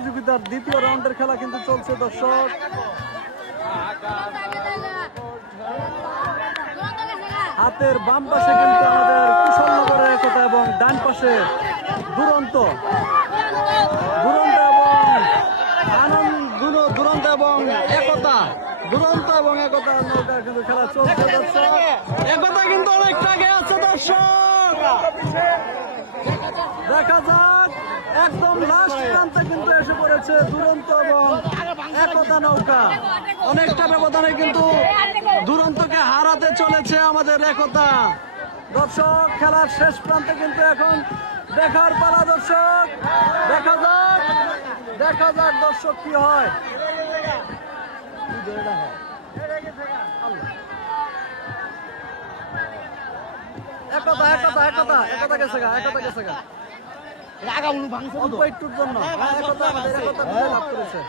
প্রতিযোগিতার দ্বিতীয় রাউন্ডের খেলা কিন্তু চলছে দর্শক। হাতের বাম পাশে কিন্তু আমাদের কুশলনগরের একতা এবং ডান পাশে দুরন্ত এবং একতা নৌকা কিন্তু খেলা চলছে দর্শক। একতা কিন্তু অনেকটা আগে আছে দর্শক, দেখা যাক। একদম লাস্ট প্রান্তে কিন্তু এসে পড়েছে দুরন্ত এবং একতা নৌকা। অনেকটা ব্যবধানে কিন্তু দুরন্তকে হারাতে চলেছে আমাদের একতা। দর্শক, খেলার শেষ প্রান্তে কিন্তু এখন দেখার পালা দর্শক। দেখা যাক দর্শক কি হয়। একতা গেছে গা অল্প একটুর জন্য একতা লাভ করেছে।